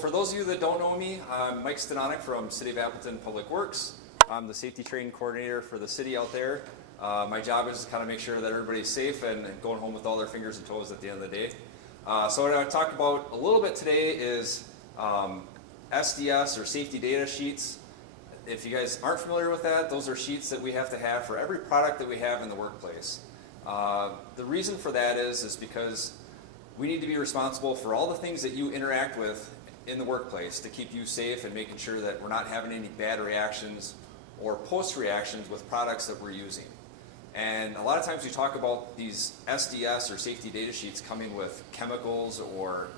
For those of you that don't know me, I'm Mike Stanonik from City of Appleton Public Works. I'm the safety training coordinator for the city out there. My job is to kind of make sure that everybody's safe and going home with all their fingers and toes at the end of the day. So what I want to talk about a little bit today is SDS or safety data sheets. If you guys aren't familiar with that, those are sheets that we have to have for every product that we have in the workplace. The reason for that is because we need to be responsible for all the things that you interact with in the workplace to keep you safe and making sure that we're not having any bad reactions or post reactions with products that we're using. And a lot of times we talk about these SDS or safety data sheets coming with chemicals or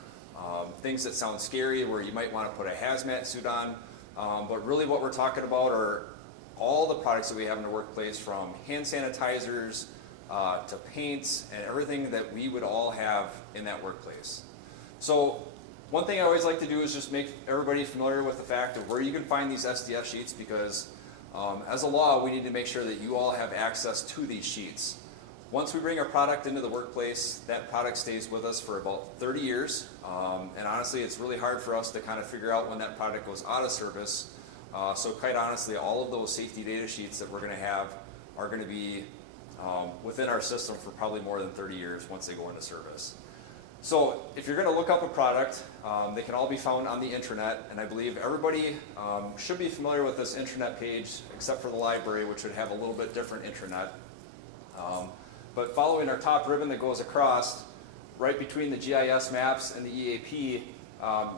things that sound scary where you might want to put a hazmat suit on. But really what we're talking about are all the products that we have in the workplace, from hand sanitizers to paints and everything that we would all have in that workplace. So one thing I always like to do is just make everybody familiar with the fact of where you can find these SDS sheets, because as a law, we need to make sure that you all have access to these sheets. Once we bring a product into the workplace, that product stays with us for about 30 years. And honestly, it's really hard for us to kind of figure out when that product goes out of service. So quite honestly, all of those safety data sheets that we're going to have are going to be within our system for probably more than 30 years once they go into service. So if you're going to look up a product, they can all be found on the intranet, and I believe everybody should be familiar with this intranet page, except for the library, which would have a little bit different intranet. But following our top ribbon that goes across, right between the GIS maps and the EAP,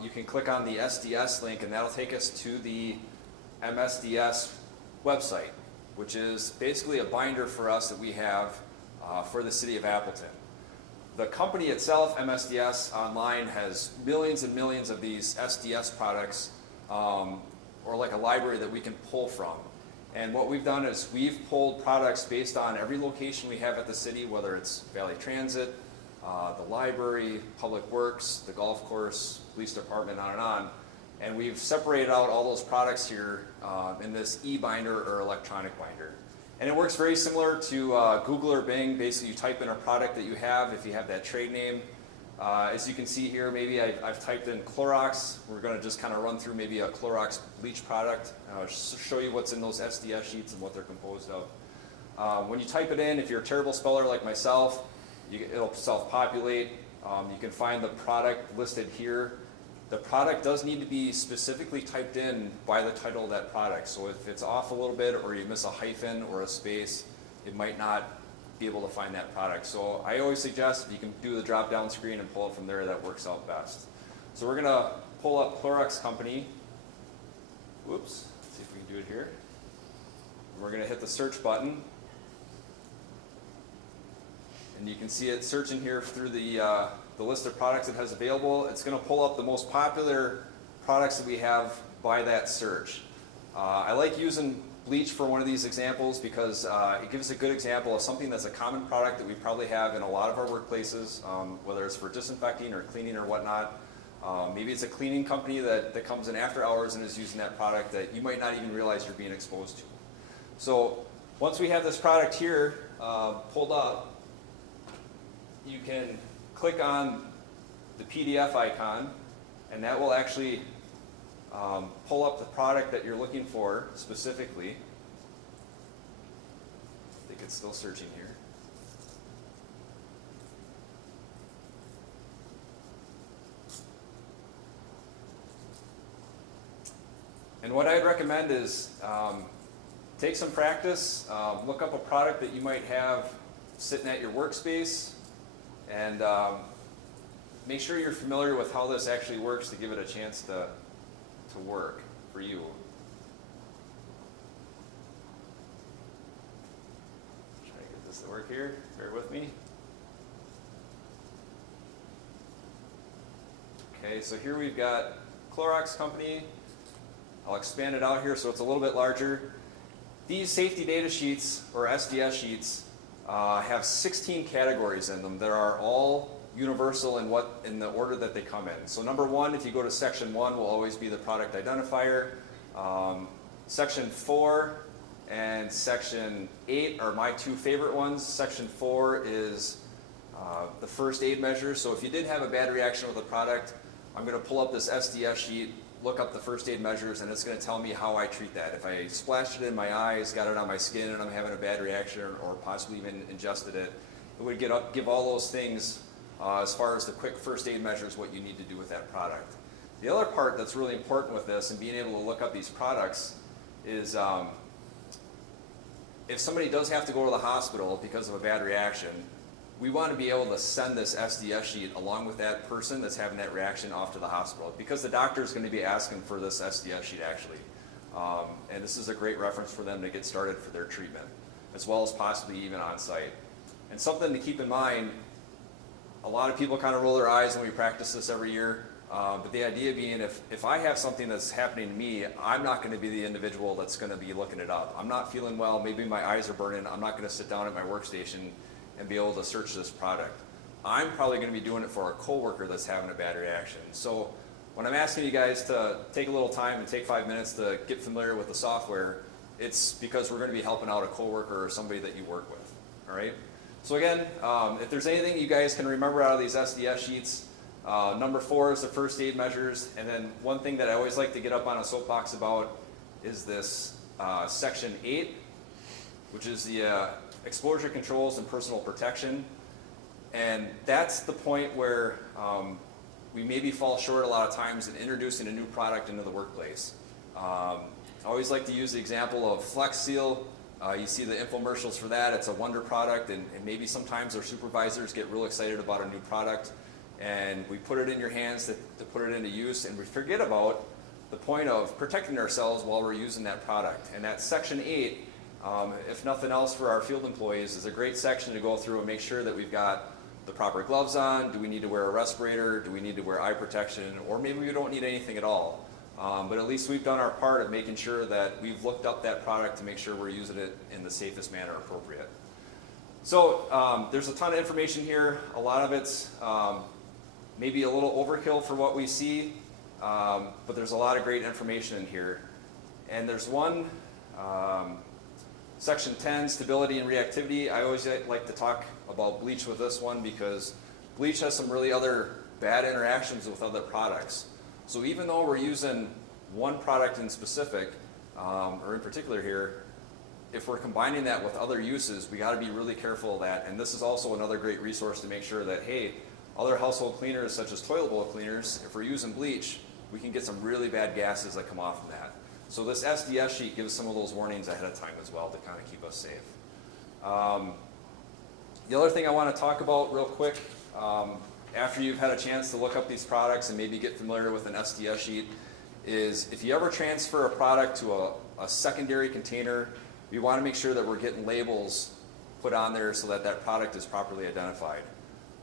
you can click on the SDS link, and that'll take us to the MSDS website, which is basically a binder for us that we have for the City of Appleton. The company itself, MSDS Online, has millions and millions of these SDS products, or like a library that we can pull from. And what we've done is we've pulled products based on every location we have at the city, whether it's Valley Transit, the library, Public Works, the golf course, police department, on and on. And we've separated out all those products here in this e-binder or electronic binder. And it works very similar to Google or Bing. Basically, you type in a product that you have, if you have that trade name. As you can see here, maybe I've typed in Clorox. We're going to just kind of run through maybe a Clorox bleach product, show you what's in those SDS sheets and what they're composed of. When you type it in, if you're a terrible speller like myself, it'll self-populate. You can find the product listed here. The product does need to be specifically typed in by the title of that product. So if it's off a little bit or you miss a hyphen or a space, it might not be able to find that product. So I always suggest if you can do the drop-down screen and pull it from there, that works out best. So we're going to pull up Clorox Company. Whoops, let's see if we can do it here. And we're going to hit the search button. And you can see it searching here through the list of products it has available. It's going to pull up the most popular products that we have by that search. I like using bleach for one of these examples because it gives a good example of something that's a common product that we probably have in a lot of our workplaces, whether it's for disinfecting or cleaning or whatnot. Maybe it's a cleaning company that comes in after hours and is using that product that you might not even realize you're being exposed to. So once we have this product here pulled up, you can click on the PDF icon, and that will actually pull up the product that you're looking for specifically. I think it's still searching here. And what I'd recommend is take some practice, look up a product that you might have sitting at your workspace, and make sure you're familiar with how this actually works to give it a chance to work for you. Try to get this to work here. Bear with me. Okay, so here we've got Clorox Company. I'll expand it out here so it's a little bit larger. These safety data sheets, or SDS sheets, have 16 categories in them that are all universal in the order that they come in. So number 1, if you go to section 1, will always be the product identifier. Section 4 and section 8 are my two favorite ones. Section 4 is the first aid measures. So if you did have a bad reaction with a product, I'm going to pull up this SDS sheet, look up the first aid measures, and it's going to tell me how I treat that. If I splashed it in my eyes, got it on my skin, and I'm having a bad reaction, or possibly even ingested it, it would give all those things as far as the quick first aid measures, what you need to do with that product. The other part that's really important with this and being able to look up these products is if somebody does have to go to the hospital because of a bad reaction, we want to be able to send this SDS sheet along with that person that's having that reaction off to the hospital, because the doctor is going to be asking for this SDS sheet actually. And this is a great reference for them to get started for their treatment, as well as possibly even on site. And something to keep in mind, a lot of people kind of roll their eyes when we practice this every year, but the idea being if I have something that's happening to me, I'm not going to be the individual that's going to be looking it up. I'm not feeling well, maybe my eyes are burning, I'm not going to sit down at my workstation and be able to search this product. I'm probably going to be doing it for a coworker that's having a bad reaction. So when I'm asking you guys to take a little time and take 5 minutes to get familiar with the software, it's because we're going to be helping out a coworker or somebody that you work with. All right? So again, if there's anything you guys can remember out of these SDS sheets, number 4 is the first aid measures, and then one thing that I always like to get up on a soapbox about is this section 8, which is the exposure controls and personal protection. And that's the point where we maybe fall short a lot of times in introducing a new product into the workplace. I always like to use the example of Flex Seal. You see the infomercials for that. It's a wonder product, and maybe sometimes our supervisors get real excited about a new product, and we put it in your hands to put it into use, and we forget about the point of protecting ourselves while we're using that product. And that section 8, if nothing else for our field employees, is a great section to go through and make sure that we've got the proper gloves on. Do we need to wear a respirator? Do we need to wear eye protection? Or maybe we don't need anything at all. But at least we've done our part of making sure that we've looked up that product to make sure we're using it in the safest manner appropriate. So there's a ton of information here. A lot of it's maybe a little overkill for what we see, but there's a lot of great information in here. And there's one, section 10, stability and reactivity. I always like to talk about bleach with this one because bleach has some really other bad interactions with other products. So even though we're using one product in specific, or in particular here, if we're combining that with other uses, we got to be really careful of that. And this is also another great resource to make sure that, hey, other household cleaners such as toilet bowl cleaners, if we're using bleach, we can get some really bad gases that come off of that. So this SDS sheet gives some of those warnings ahead of time as well to kind of keep us safe. The other thing I want to talk about real quick, after you've had a chance to look up these products and maybe get familiar with an SDS sheet, is if you ever transfer a product to a secondary container, we want to make sure that we're getting labels put on there so that that product is properly identified.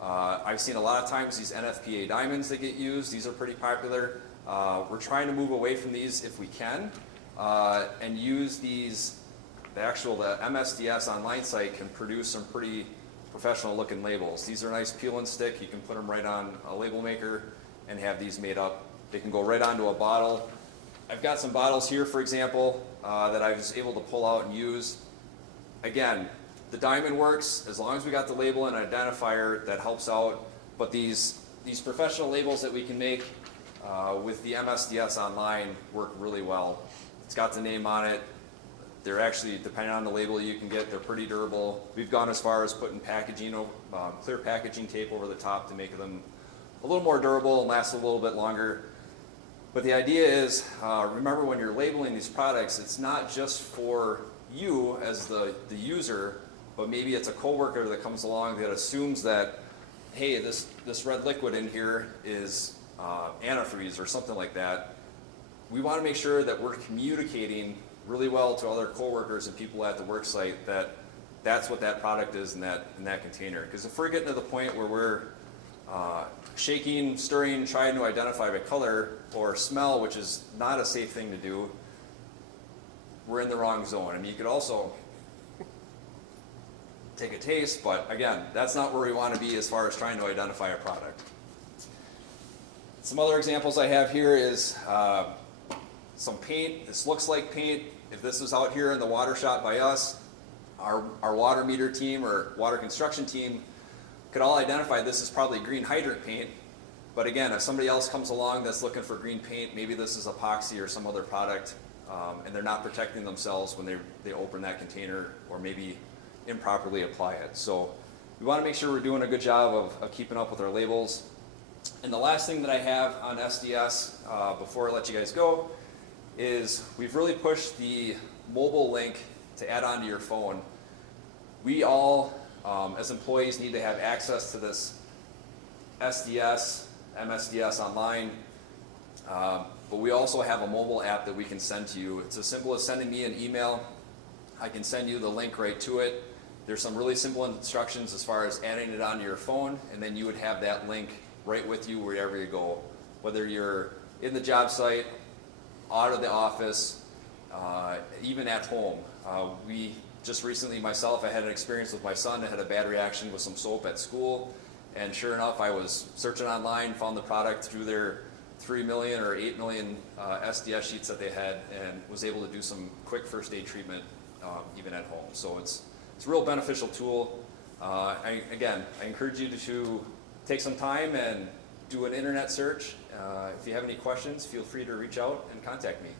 I've seen a lot of times these NFPA diamonds that get used. These are pretty popular. We're trying to move away from these if we can and use these. The MSDS online site can produce some pretty professional looking labels. These are nice peel and stick. You can put them right on a label maker and have these made up. They can go right onto a bottle. I've got some bottles here, for example, that I was able to pull out and use. Again, the diamond works as long as we got the label and identifier that helps out. But these professional labels that we can make with the MSDS online work really well. It's got the name on it. They're actually, depending on the label you can get, they're pretty durable. We've gone as far as putting packaging, clear packaging tape over the top to make them a little more durable and last a little bit longer. But the idea is, remember when you're labeling these products, it's not just for you as the user, but maybe it's a coworker that comes along that assumes that, hey, this red liquid in here is antifreeze or something like that. We want to make sure that we're communicating really well to other coworkers and people at the work site that that's what that product is in that container. Because if we're getting to the point where we're shaking, stirring, trying to identify by color or smell, which is not a safe thing to do, we're in the wrong zone. I mean, you could also take a taste, but again, that's not where we want to be as far as trying to identify a product. Some other examples I have here is some paint. This looks like paint. If this was out here in the water shop by us, our water meter team or water construction team could all identify this is probably green hydrant paint. But again, if somebody else comes along that's looking for green paint, maybe this is epoxy or some other product, and they're not protecting themselves when they open that container or maybe improperly apply it. So we want to make sure we're doing a good job of keeping up with our labels. And the last thing that I have on SDS before I let you guys go is we've really pushed the mobile link to add on to your phone. We all, as employees, need to have access to this SDS, MSDS online, but we also have a mobile app that we can send to you. It's as simple as sending me an email. I can send you the link right to it. There's some really simple instructions as far as adding it onto your phone, and then you would have that link right with you wherever you go. Whether you're in the job site, out of the office, even at home. We just recently, myself, I had an experience with my son. I had a bad reaction with some soap at school, and sure enough, I was searching online, found the product through their 3 million or 8 million SDS sheets that they had, and was able to do some quick first aid treatment even at home. So it's a real beneficial tool. Again, I encourage you to take some time and do an internet search. If you have any questions, feel free to reach out and contact me.